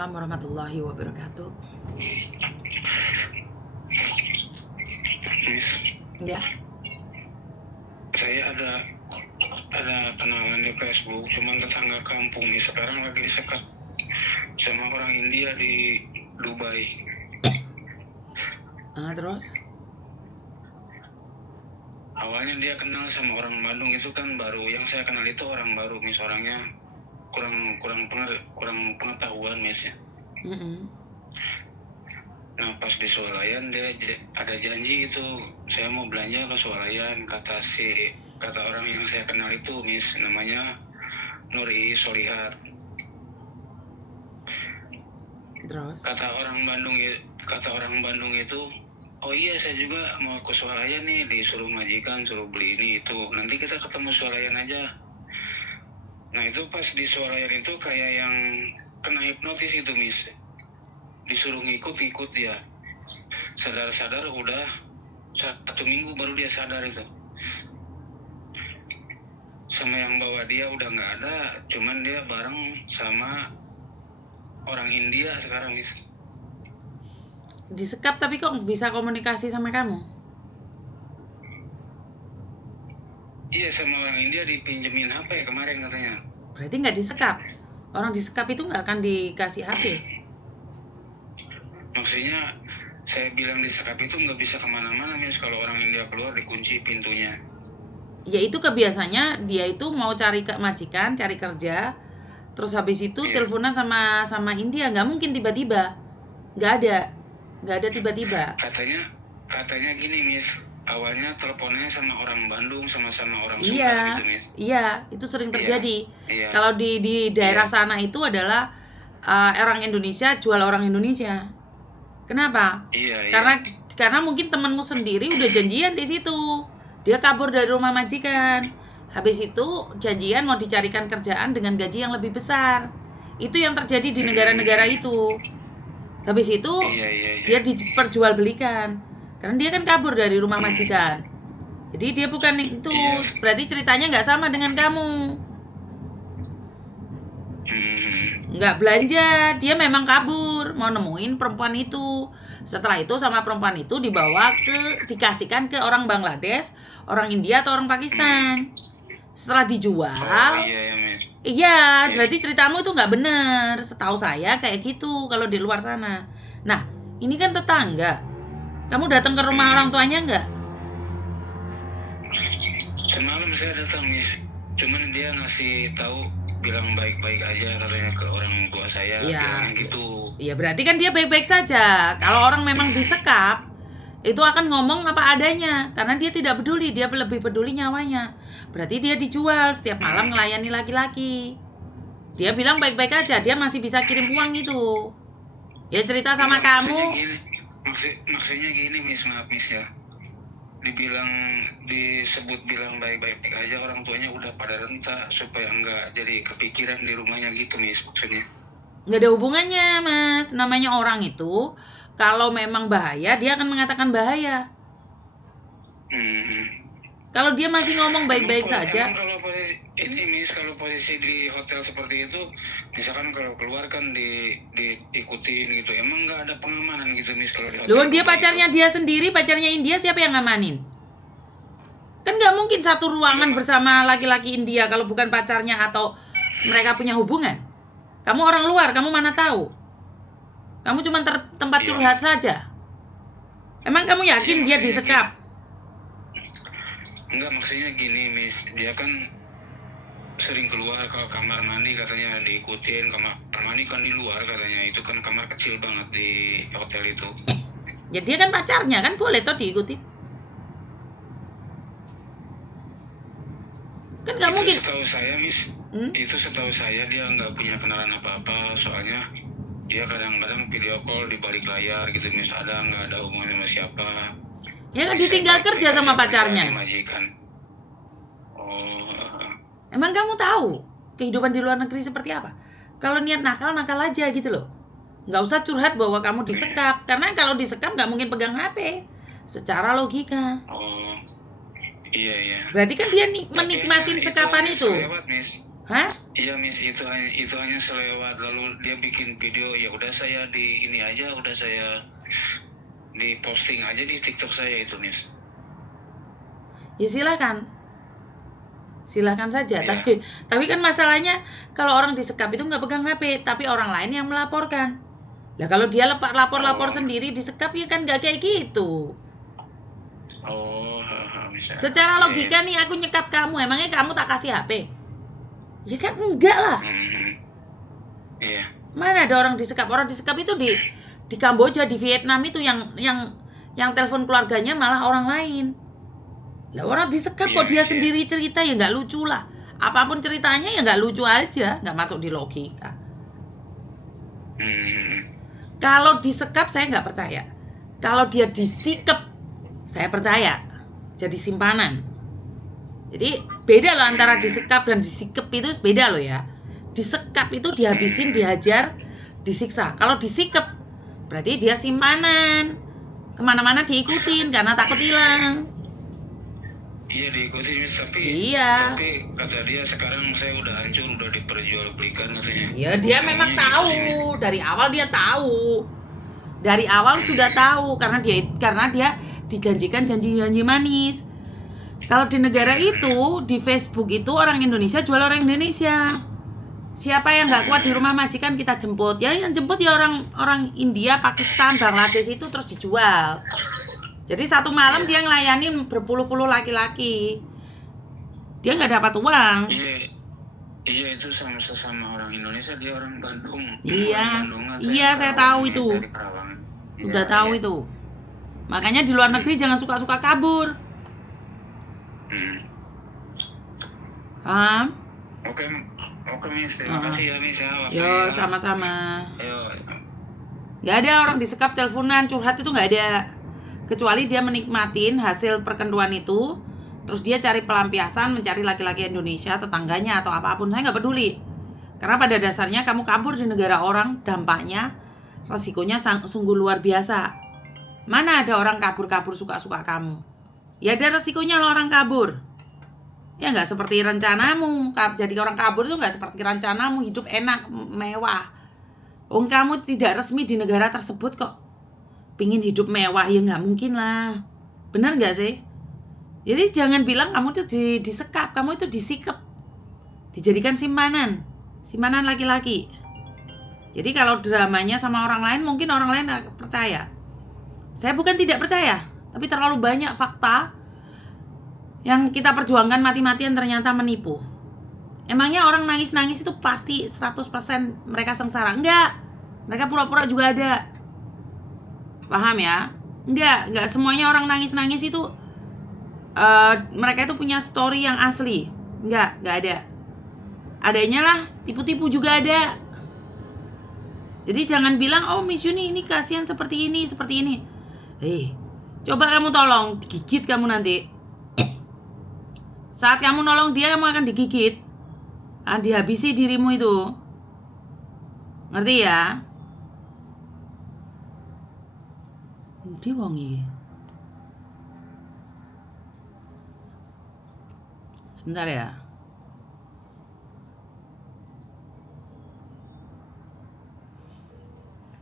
Assalamualaikum warahmatullahi wabarakatuh. Miss, Ya, saya ada kenalan di Facebook, cuman tetangga kampung nih sekarang lagi disekat sama orang India di Dubai. terus? Awalnya dia kenal sama orang Bandung, itu kan baru. Yang saya kenal itu orang baru, Miss. Orangnya kurang pengetahuan, Miss ya. Nah, pas di Swalayan dia ada janji itu, saya mau belanja ke Swalayan, kata orang yang saya kenal itu, Miss, namanya Nuri Solihat. Terus? Kata orang Bandung itu, oh iya saya juga mau ke Swalayan nih, disuruh majikan, suruh beli ini itu. Nanti kita ketemu Swalayan aja. Nah itu pas di Swalayan itu kayak yang kena hipnotis itu, Miss. Disuruh ngikut dia. Sadar udah 1 minggu baru dia sadar itu. Sama yang bawa dia udah nggak ada, cuman dia bareng sama orang India sekarang, Miss. Disekap tapi kok bisa komunikasi sama kamu? Iya, sama orang India dipinjemin HP kemarin katanya. Berarti nggak disekap. Orang disekap itu nggak akan dikasih HP. Maksudnya saya bilang disekap itu nggak bisa kemana-mana, Miss. Kalau orang India keluar dikunci pintunya. Ya itu kebiasaannya, dia itu mau cari majikan, cari kerja, terus habis itu teleponan sama India. Nggak mungkin tiba-tiba. Nggak ada tiba-tiba. Katanya gini, Miss. Awalnya teleponnya sama orang Bandung, sama orang Sunda gitu, Miss. Iya, itu sering terjadi. Iya. Kalau di daerah sana itu adalah orang Indonesia jual orang Indonesia. Kenapa? Iya. Karena mungkin temanmu sendiri udah janjian di situ. Dia kabur dari rumah majikan. Habis itu janjian mau dicarikan kerjaan dengan gaji yang lebih besar. Itu yang terjadi di negara-negara itu. Habis itu dia diperjualbelikan. Karena dia kan kabur dari rumah majikan. Jadi dia bukan itu. Berarti ceritanya nggak sama dengan kamu. Nggak belanja, dia memang kabur, mau nemuin perempuan itu. Setelah itu sama perempuan itu dikasihkan ke orang Bangladesh, orang India atau orang Pakistan. Setelah dijual, iya, berarti ceritamu itu nggak benar. Setahu saya kayak gitu kalau di luar sana. Nah, ini kan tetangga. Kamu datang ke rumah orang tuanya nggak? Semalam saya datang, Miss. Cuman dia ngasih tahu, bilang baik-baik aja katanya ke orang tua saya, bilangnya gitu. Iya, berarti kan dia baik-baik saja. Kalau orang memang disekap, itu akan ngomong apa adanya. Karena dia tidak peduli, dia lebih peduli nyawanya. Berarti dia dijual setiap malam melayani laki-laki. Dia bilang baik-baik aja, dia masih bisa kirim uang itu. Ya cerita sama kamu. Maksudnya gini, Miss, maaf, Miss ya. Disebut bilang baik-baik aja, orang tuanya udah pada renta supaya enggak jadi kepikiran di rumahnya gitu, Miss, maksudnya. Nggak ada hubungannya, Mas. Namanya orang itu, kalau memang bahaya, dia akan mengatakan bahaya. Kalau dia masih ngomong baik-baik saja. Kalau posisi di hotel seperti itu, misalkan kalau keluar kan diikutin gitu, emang nggak ada pengamanan gitu, Miss, kalau di hotel. Loh, dia pacarnya itu. Dia sendiri, pacarnya India, siapa yang ngamanin? Kan nggak mungkin satu ruangan bersama laki-laki India kalau bukan pacarnya atau mereka punya hubungan. Kamu orang luar, kamu mana tahu? Kamu cuma tempat curhat saja. Emang kamu yakin dia disekap? Enggak, maksudnya gini, Miss. Dia kan sering keluar ke kamar mandi, katanya diikutin. Kamar mandi kan di luar katanya. Itu kan kamar kecil banget di hotel itu. Ya dia kan pacarnya, kan boleh toh diikutin. Kan nggak mungkin. Setahu saya, Miss, itu setahu saya dia nggak punya kenalan apa-apa. Soalnya dia kadang-kadang video call di balik layar gitu, Miss. Nggak ada hubungan sama siapa. Ya kan ditinggal kerja sama pacarnya. Emang kamu tahu kehidupan di luar negeri seperti apa? Kalau niat nakal aja gitu loh. Nggak usah curhat bahwa kamu disekap. Karena kalau disekap nggak mungkin pegang HP. Secara logika. Oh, iya. Berarti kan dia menikmatin sekapan itu. Lewat, Miss. Hah? Iya Miss, itu hanya selewat, lalu dia bikin video, ya udah saya di ini aja, udah saya di posting aja di TikTok saya itu Miss. Ya silakan saja. Iya. Tapi kan masalahnya kalau orang disekap itu nggak pegang HP, tapi orang lain yang melaporkan. Lah kalau dia lapor sendiri disekap ya kan nggak kayak gitu. Oh, bisa. Secara logika nih aku nyekap kamu, emangnya kamu tak kasih HP? Ya kan enggak lah. Iya. Mana ada orang disekap? Orang disekap itu di Kamboja, di Vietnam itu yang telepon keluarganya malah orang lain. Lah orang disekap kok dia sendiri cerita, ya nggak lucu lah. Apapun ceritanya ya nggak lucu aja, nggak masuk di logika. Kalau disekap saya nggak percaya. Kalau dia disikap saya percaya. Jadi simpanan. Jadi beda loh antara disekap dan disikap, itu beda loh ya. Disekap itu dihabisin, dihajar, disiksa. Kalau disikap berarti dia simpanan. Kemana-mana diikutin karena takut hilang. Iya diikutin Miss, tapi Iya. tapi kata dia sekarang saya udah hancur, udah diperjualbelikan katanya. Ya dia memang tahu, dari awal dia tahu. Dari awal sudah tahu karena dia dijanjikan janji-janji manis. Kalau di negara itu, di Facebook itu orang Indonesia jual orang Indonesia. Siapa yang nggak kuat di rumah majikan kita jemput. Ya yang jemput ya orang India, Pakistan, Bangladesh itu terus dijual. Jadi satu malam dia ngelayanin berpuluh-puluh laki-laki. Dia nggak dapat uang. Iya itu sesama orang Indonesia, dia orang Bandung. Iya, Bandungan, iya saya tahu itu. Udah tahu iya. itu. Makanya di luar negeri jangan suka-suka kabur. Paham? Oke Miss, terima kasih ya Miss ya. Yo, sama-sama. Ayo. Gak ada orang disekap teleponan, curhat itu gak ada. Kecuali dia menikmatin hasil perkenduan itu, terus dia cari pelampiasan, mencari laki-laki Indonesia, tetangganya atau apapun, saya gak peduli. Karena pada dasarnya kamu kabur di negara orang, dampaknya, resikonya sungguh luar biasa. Mana ada orang kabur-kabur suka-suka kamu? Ya ada resikonya lo orang kabur. Ya nggak seperti rencanamu. Jadi orang kabur itu nggak seperti rencanamu, hidup enak, mewah. Kamu tidak resmi di negara tersebut kok. Pingin hidup mewah, ya nggak mungkin lah. Benar nggak sih? Jadi jangan bilang kamu itu disekap, kamu itu disikap. Dijadikan simpanan laki-laki. Jadi kalau dramanya sama orang lain, mungkin orang lain nggak percaya. Saya bukan tidak percaya, tapi terlalu banyak fakta yang kita perjuangkan mati-matian ternyata menipu. Emangnya orang nangis-nangis itu pasti 100% mereka sengsara? Enggak. Mereka pura-pura juga ada. Paham ya? Enggak semuanya orang nangis-nangis itu mereka itu punya story yang asli. Enggak ada. Adanya lah, tipu-tipu juga ada. Jadi jangan bilang, oh Miss Yuni ini kasihan seperti ini. Coba kamu tolong, digigit kamu nanti. Saat kamu nolong dia, kamu akan digigit. Dihabisi dirimu itu. Ngerti ya? Ndi wong iki? Sebentar ya.